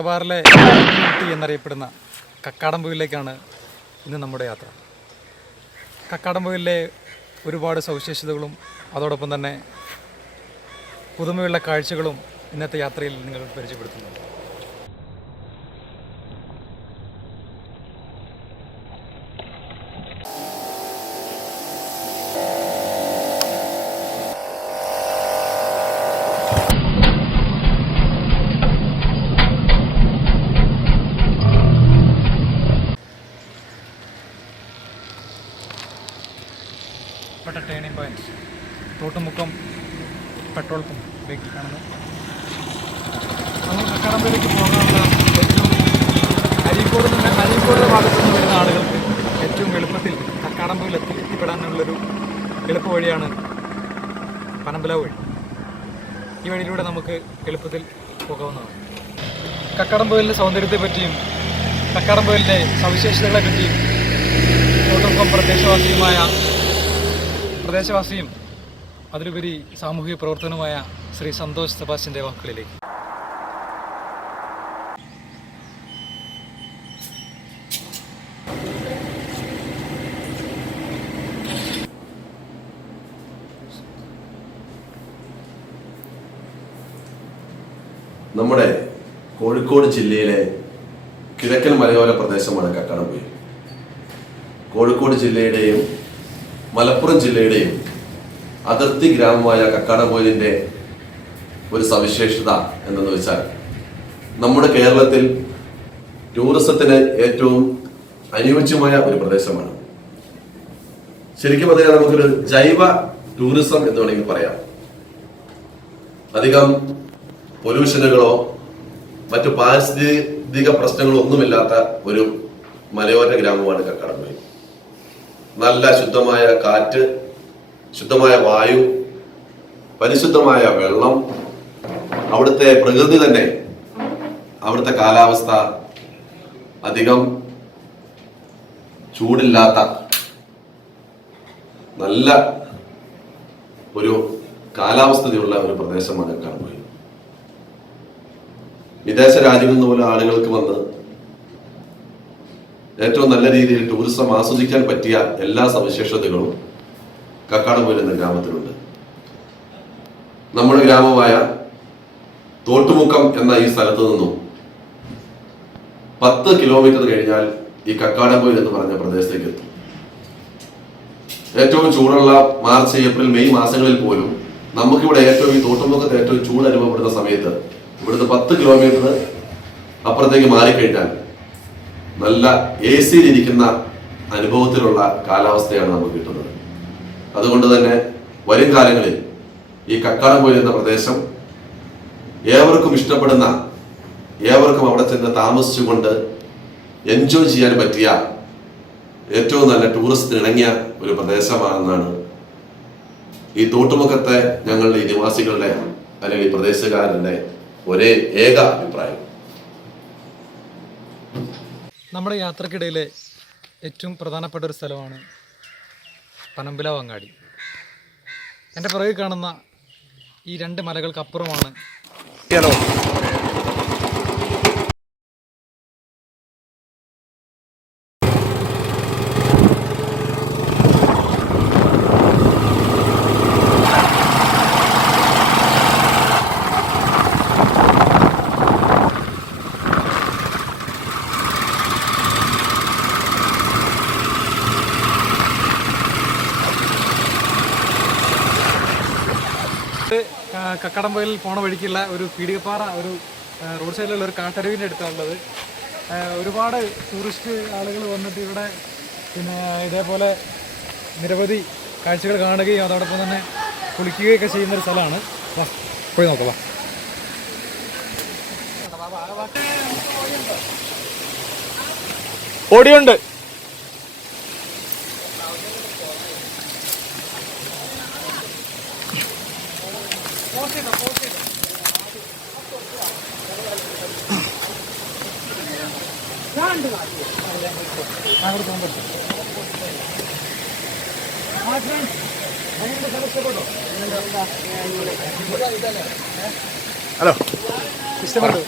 മലബാറിലെ ഊട്ടി എന്നറിയപ്പെടുന്ന കക്കാടംപുയിലേക്കാണ് ഇന്ന് നമ്മുടെ യാത്ര. കക്കാടംപുയിലെ ഒരുപാട് സവിശേഷതകളും അതോടൊപ്പം തന്നെ പുതുമയുള്ള കാഴ്ചകളും ഇന്നത്തെ യാത്രയിൽ നിങ്ങൾ പരിചയപ്പെടുത്തുന്നുണ്ട്. പെട്ട turning point Thottumukkam petrol pump ബേക്കിൽ കാണുന്നു. നമുക്ക് കക്കാടമ്പയിലേക്ക് പോകാനുള്ള ഏറ്റവും അരീക്കോട് നിന്ന് അരീക്കോട് ഭാഗത്തു നിന്ന് വരുന്ന ആളുകൾക്ക് ഏറ്റവും എളുപ്പത്തിൽ കക്കാടമ്പയിൽ എത്തി എത്തിപ്പെടാനുള്ളൊരു എളുപ്പ വഴിയാണ് പനമ്പല വഴി. ഈ വഴിയിലൂടെ നമുക്ക് എളുപ്പത്തിൽ പോകാവുന്നതാണ്. കക്കാടമ്പയിലിന്റെ സൗന്ദര്യത്തെ പറ്റിയും കക്കാടംപൊയിലിന്റെ സവിശേഷതകളെ പറ്റിയും തോട്ടുമുക്കം പ്രദേശവാസിയുമായ പ്രദേശവാസിയും അതിലുപരി സാമൂഹിക പ്രവർത്തനവുമായ ശ്രീ സന്തോഷ് സെബാസ്റ്റ്യന്റെ വാക്കുകളിലേക്ക്. നമ്മുടെ കോഴിക്കോട് ജില്ലയിലെ കിഴക്കൻ മലയോര പ്രദേശമാണ് കക്കാടംപൊയിൽ കോഴിക്കോട് ജില്ലയുടെയും മലപ്പുറം ജില്ലയുടെയും അതിർത്തി ഗ്രാമമായ കക്കാടംപൊയിലിന്റെ ഒരു സവിശേഷത എന്തെന്ന് വെച്ചാൽ നമ്മുടെ കേരളത്തിൽ ടൂറിസത്തിന് ഏറ്റവും അനുയോജ്യമായ ഒരു പ്രദേശമാണ്. ശരിക്കും പറഞ്ഞാൽ നമുക്കൊരു ജൈവ ടൂറിസം എന്ന് വേണമെങ്കിൽ പറയാം. അധികം പൊല്യൂഷനുകളോ മറ്റു പാരിസ്ഥിതിക പ്രശ്നങ്ങളോ ഒന്നുമില്ലാത്ത ഒരു മലയോര ഗ്രാമമാണ് കക്കാടംപൊയിൽ നല്ല ശുദ്ധമായ കാറ്റ് ശുദ്ധമായ വായു പരിശുദ്ധമായ വെള്ളം അവിടുത്തെ പ്രകൃതി തന്നെ അവിടുത്തെ കാലാവസ്ഥ അധികം ചൂടില്ലാത്ത നല്ല ഒരു കാലാവസ്ഥയുള്ള ഒരു പ്രദേശമാണ് കടമ്പുഴ വിദേശ രാജ്യങ്ങളിൽ നിന്ന് പോലും ആളുകൾക്ക് വന്ന് ഏറ്റവും നല്ല രീതിയിൽ ടൂറിസം ആസ്വദിക്കാൻ പറ്റിയ എല്ലാ സവിശേഷതകളും കക്കാടംപൊയിൽ എന്ന ഗ്രാമത്തിലുണ്ട്. നമ്മുടെ ഗ്രാമമായ തോട്ടുമുക്കം എന്ന ഈ സ്ഥലത്ത് നിന്നും പത്ത് കിലോമീറ്റർ കഴിഞ്ഞാൽ ഈ കക്കാടംപൊയിൽ എന്ന് പറഞ്ഞ പ്രദേശത്തേക്ക് എത്തും. ഏറ്റവും ചൂടുള്ള മാർച്ച് ഏപ്രിൽ മെയ് മാസങ്ങളിൽ പോലും നമുക്കിവിടെ ഏറ്റവും ഈ തോട്ടുമുക്കത്ത് ഏറ്റവും ചൂട് അനുഭവപ്പെടുന്ന സമയത്ത് ഇവിടുന്ന് പത്ത് കിലോമീറ്റർ അപ്പുറത്തേക്ക് മാറിക്കഴിഞ്ഞാൽ നല്ല എ സിയിലിരിക്കുന്ന അനുഭവത്തിലുള്ള കാലാവസ്ഥയാണ് നമുക്ക് കിട്ടുന്നത്. അതുകൊണ്ട് തന്നെ വരും കാലങ്ങളിൽ ഈ കക്കാടംപൊയിൽ എന്ന പ്രദേശം ഏവർക്കും ഇഷ്ടപ്പെടുന്ന ഏവർക്കും അവിടെ ചെന്ന് താമസിച്ചുകൊണ്ട് എൻജോയ് ചെയ്യാൻ പറ്റിയ ഏറ്റവും നല്ല ടൂറിസ്റ്റിന് ഇണങ്ങിയ ഒരു പ്രദേശമാണെന്നാണ് ഈ തോട്ടുമുഖത്തെ ഞങ്ങളുടെ ഈ നിവാസികളുടെ അല്ലെങ്കിൽ ഈ പ്രദേശക്കാരുടെ ഒരേ ഏക അഭിപ്രായം. നമ്മുടെ യാത്രക്കിടയിലെ ഏറ്റവും പ്രധാനപ്പെട്ട ഒരു സ്ഥലമാണ് പനമ്പിലാവ് അങ്ങാടി എന്റെ പുറകിൽ കാണുന്ന ഈ രണ്ട് മലകൾക്കപ്പുറമാണ് ഇത് ക- കക്കടംപൊയിൽ പോണ വഴിക്കുള്ള ഒരു പീടികപ്പാറ ഒരു റോഡ് സൈഡിലുള്ള ഒരു കാട്ടരുവിന്റെ അടുത്താണുള്ളത്. ഒരുപാട് ടൂറിസ്റ്റ് ആളുകൾ വന്നിട്ട് ഇവിടെ പിന്നെ ഇതേപോലെ നിരവധി കാഴ്ചകൾ കാണുകയും അതോടൊപ്പം തന്നെ കുളിക്കുകയൊക്കെ ചെയ്യുന്ന ഒരു സ്ഥലമാണ്. പോയി നോക്കാം ഓടിയുണ്ട്. ഹലോ ഇഷ്ടപ്പെട്ടു?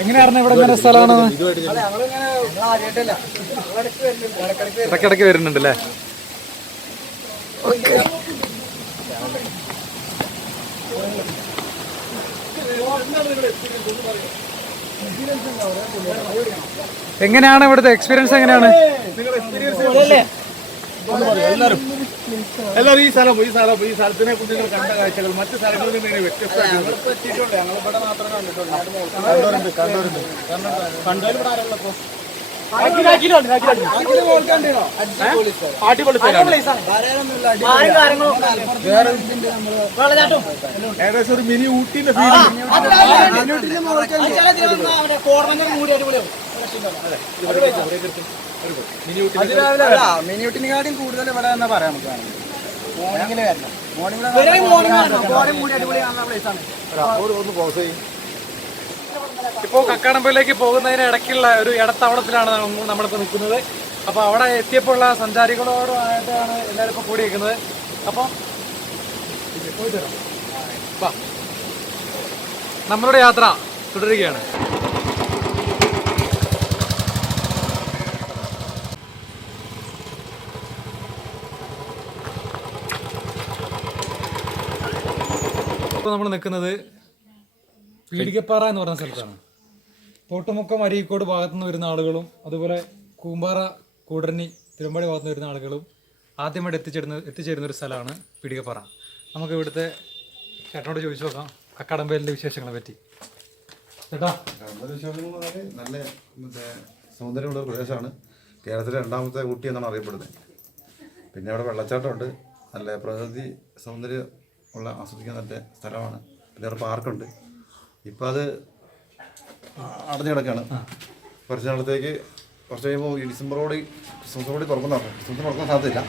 എങ്ങനെയായിരുന്നു ഇവിടെ ഇങ്ങനെ സ്ഥലമാണ് ഇടയ്ക്കിടയ്ക്ക് വരുന്നുണ്ട് അല്ലേ എങ്ങനെയാണ് ഇവിടുത്തെ എക്സ്പീരിയൻസ് എങ്ങനെയാണ് എല്ലാവരും ഈ സ്ഥലം ഈ സ്ഥലം ഈ സ്ഥലത്തിനെ കുറിച്ച് നിങ്ങൾ കണ്ട കാഴ്ചകൾ മറ്റു സ്ഥലങ്ങളിൽ നിന്ന് എങ്ങനെ വ്യത്യസ്തമായിട്ട് അടിപൊളി സ്ഥലമാണ് ഏകദേശം ഒരു മിനി ഊട്ടിന്റെ മിനിയൂട്ടിനെക്കാട്ടും കൂടുതൽ ഇവിടെ എന്നാ പറയാം നമുക്ക് മോർണിംഗിൽ വരണം. മോർണിംഗ് ഇപ്പോൾ കക്കാടമ്പയിലേക്ക് പോകുന്നതിന് ഇടയ്ക്കുള്ള ഒരു ഇടത്താവളത്തിലാണ് നമ്മ- നമ്മളിപ്പോൾ നിൽക്കുന്നത് അപ്പോൾ അവിടെ എത്തിയപ്പോൾ ഉള്ള സഞ്ചാരികളോടുമായിട്ടാണ് എല്ലാവരും ഇപ്പോൾ പോയിട്ട് വരാം. വാ. നമ്മളുടെ യാത്ര തുടരുകയാണ് നമ്മൾ നിൽക്കുന്നത് പീടികപ്പാറ എന്ന് പറഞ്ഞ സ്ഥലത്താണ്. തോട്ടുമുക്കം അരീക്കോട് ഭാഗത്തു നിന്ന് വരുന്ന ആളുകളും അതുപോലെ കൂമ്പാറ കൂടരണി തിരുമ്പാടി ഭാഗത്തുനിന്ന് വരുന്ന ആളുകളും ആദ്യമായിട്ട് എത്തിച്ചേരുന്ന എത്തിച്ചേരുന്ന ഒരു സ്ഥലമാണ് പീടികപ്പാറ നമുക്ക് ഇവിടുത്തെ ചേട്ടനോട് ചോദിച്ചു നോക്കാം കക്കാടമ്പേലിന്റെ വിശേഷങ്ങളെ പറ്റി. ചേട്ടാ. നല്ല സൗന്ദര്യമുള്ള ഒരു പ്രദേശമാണ്. കേരളത്തിലെ രണ്ടാമത്തെ ഊട്ടി എന്നാണ് അറിയപ്പെടുന്നത്. പിന്നെ അവിടെ വെള്ളച്ചാട്ടമുണ്ട്. നല്ല പ്രകൃതി സൗന്ദര്യം ഉള്ള ആസ്വദിക്കാൻ നല്ല സ്ഥലമാണ്. പിന്നെ അവിടെ പാർക്കുണ്ട്. ഇപ്പം അത് അടഞ്ഞു കിടക്കുകയാണ് കുറച്ച് നാളത്തേക്ക് കുറച്ച് കഴിയുമ്പോൾ ഈ ഡിസംബറോട് ഡിസംബറോട് തുറക്കുന്ന ക്രിസ്മസ് തുറക്കാൻ സാധ്യതയില്ല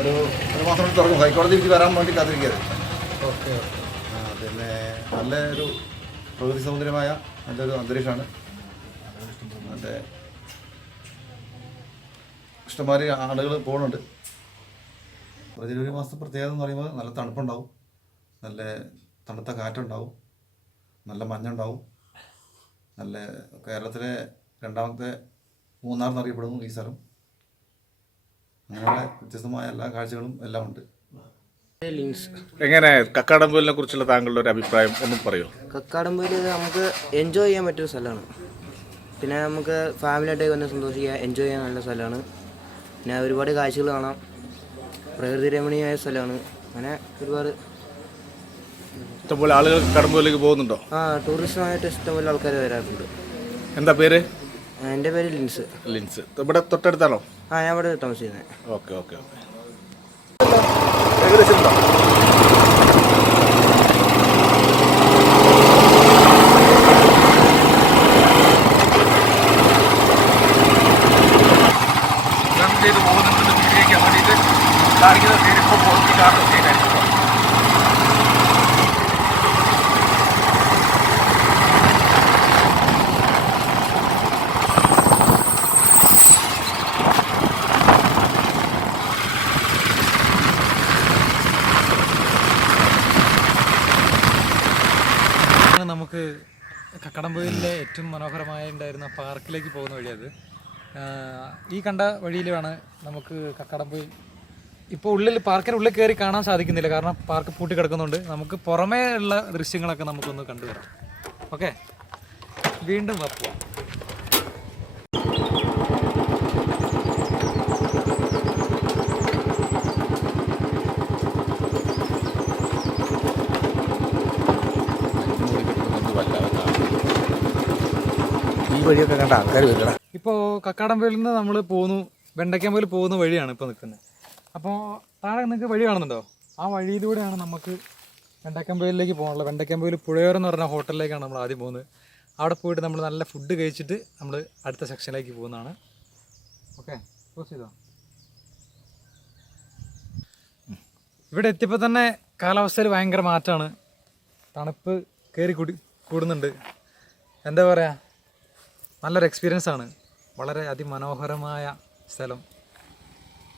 ഒരു ഒരു മാസം കൂടി തുറക്കും. ഹൈക്കോടതി എനിക്ക് വരാൻ വേണ്ടി കാത്തിരിക്കരുത്. ഓക്കെ പിന്നെ നല്ല ഒരു പ്രകൃതി സൗന്ദര്യമായ നല്ലൊരു അന്തരീക്ഷമാണ്. മറ്റേ ഇഷ്ടംമാതിരി ആളുകൾ പോകുന്നുണ്ട് ജനുവരി മാസത്തെ പ്രത്യേകത എന്ന് പറയുമ്പോൾ നല്ല തണുപ്പുണ്ടാവും. നല്ല തണുത്ത കാറ്റുണ്ടാവും. നല്ല മഞ്ഞുണ്ടാവും. നല്ല കേരളത്തിലെ രണ്ടാമത്തെ മൂന്നാർ എന്നറിയപ്പെടുന്നു ഈ സ്ഥലം അങ്ങനെയുള്ള വ്യത്യസ്തമായ എല്ലാ കാഴ്ചകളും എല്ലാം ഉണ്ട്. എങ്ങനെ കക്കാടമ്പൂരിനെ കുറിച്ചുള്ള താങ്കളുടെ ഒരു അഭിപ്രായം ഒന്നും പറയൂ? കക്കാടമ്പയിൽ നമുക്ക് എൻജോയ് ചെയ്യാൻ പറ്റിയ സ്ഥലമാണ്. പിന്നെ നമുക്ക് ഫാമിലിയായിട്ട് വന്ന് സന്തോഷിക്കുക എൻജോയ് ചെയ്യാൻ നല്ല സ്ഥലമാണ്. പിന്നെ ഒരുപാട് കാഴ്ചകൾ കാണാം. പ്രകൃതി രമണീയമായ സ്ഥലമാണ്. അങ്ങനെ ഒരുപാട് ഇഷ്ടംപോലെ ആളുകൾ കടമ്പൂരിലേക്ക് പോകുന്നുണ്ടോ? ആ ടൂറിസമായിട്ട് ഇഷ്ടംപോലെ ആൾക്കാർ വരാറുണ്ട്. എന്താ പേര്? എന്റെ പേര് ലിൻസ്. ലിൻസ്. ഇവിടെ തൊട്ടടുത്താണോ? ആ ഞാൻ ഇവിടെ താമസിക്കുന്നത് ഓക്കെ ഓക്കെ ഓക്കെ. ഏകദേശം ഉണ്ടോ? കാണിക്കുന്ന പേര് ഇപ്പോൾ പോസ്റ്റ് നമുക്ക് കക്കടംപൊയിലെ ഏറ്റവും മനോഹരമായി ഉണ്ടായിരുന്ന പാർക്കിലേക്ക് പോകുന്ന വഴി അത് ഈ കണ്ട വഴിയിലാണ് നമുക്ക് കക്കടംപൊയിൽ ഇപ്പോൾ ഉള്ളിൽ പാർക്കിന് ഉള്ളിൽ കയറി കാണാൻ സാധിക്കുന്നില്ല. കാരണം പാർക്ക് പൂട്ടി കിടക്കുന്നുണ്ട്. നമുക്ക് പുറമേ ഉള്ള ദൃശ്യങ്ങളൊക്കെ നമുക്കൊന്ന് കണ്ടുവരാം. ഓക്കെ? വീണ്ടും വാ പോവാം ഈ വഴിയൊക്കെ കണ്ട ആൾക്കാർ വരികടാ ഇപ്പോൾ കക്കാടമ്പയിൽ നിന്ന് നമ്മൾ പോന്നു വെണ്ടയ്ക്കാമ്പയിൽ പോകുന്ന വഴിയാണ് ഇപ്പോൾ നിൽക്കുന്നത് അപ്പോൾ താഴെ നിങ്ങൾക്ക് വഴി കാണുന്നുണ്ടോ? ആ വഴിയിലൂടെയാണ് നമുക്ക് വെണ്ടയ്ക്കാമ്പയിലേക്ക് പോകാനുള്ളത്. വെണ്ടയ്ക്കാമ്പയിൽ പുഴയോരം എന്ന് പറഞ്ഞ ഹോട്ടലിലേക്കാണ് നമ്മൾ ആദ്യം പോകുന്നത്. അവിടെ പോയിട്ട് നമ്മൾ നല്ല ഫുഡ് കഴിച്ചിട്ട് നമ്മൾ അടുത്ത സെക്ഷനിലേക്ക് പോകുന്നതാണ്. ഓക്കെ ക്ലോസ് ചെയ്തോ? ഇവിടെ എത്തിയപ്പോൾ തന്നെ കാലാവസ്ഥയിൽ ഭയങ്കര മാറ്റമാണ്. തണുപ്പ് കയറി കൂടി കൂടുന്നുണ്ട്. എന്താ പറയുക നല്ലൊരു എക്സ്പീരിയൻസ് ആണ്. വളരെ അതിമനോഹരമായ സ്ഥലം.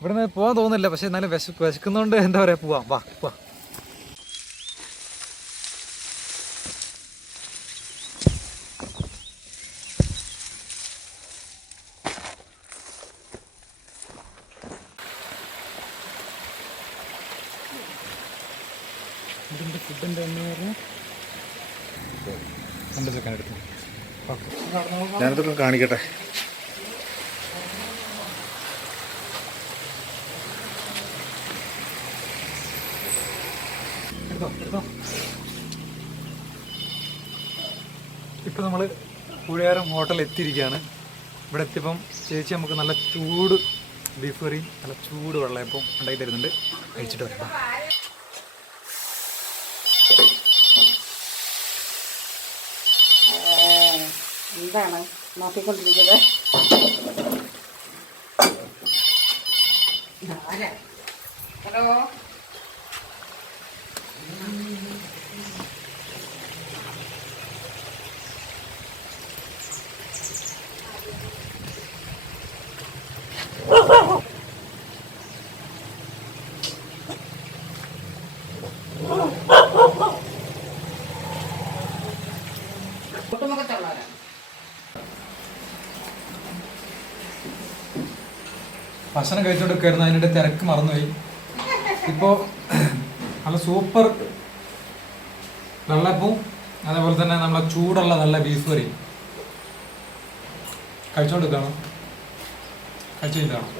ഇവിടുന്ന് പോകാൻ തോന്നുന്നില്ല. പക്ഷെ എന്നാലും വിശ വിശക്കുന്നതുകൊണ്ട് എന്താ പറയുക പോവാം. വാ വാ. ഫുഡിന്റെ എന്ന് പറഞ്ഞാൽ രണ്ട് സെക്കൻഡ് എടുത്തു? ഞാനിതൊക്കെ കാണിക്കട്ടെ. ഇപ്പൊ നമ്മൾ പുഴയാരം ഹോട്ടൽ എത്തിയിരിക്കുകയാണ്. ഇവിടെ എത്തിയപ്പം ചേച്ചി നമുക്ക് നല്ല ചൂട് ബീഫ് കറിയും നല്ല ചൂട് വെള്ളയപ്പം ഉണ്ടാക്കി തരുന്നുണ്ട്. കഴിച്ചിട്ട് വരാം. എന്താണ് നോക്കിക്കൊണ്ടിരിക്കുന്നത്. ഹലോ? ഒട്ടുമുഖത്തുള്ളവരാണ് ഭക്ഷണം കഴിച്ചുകൊണ്ട് കയറുന്ന അതിന്റെ തിരക്ക് മറന്നുപോയി. ഇപ്പോൾ നല്ല സൂപ്പർ വെള്ളപ്പവും അതേപോലെ തന്നെ നമ്മളെ ചൂടുള്ള നല്ല ബീഫ് കറി കാണും കഴിച്ചു കഴിഞ്ഞിട്ടാണ്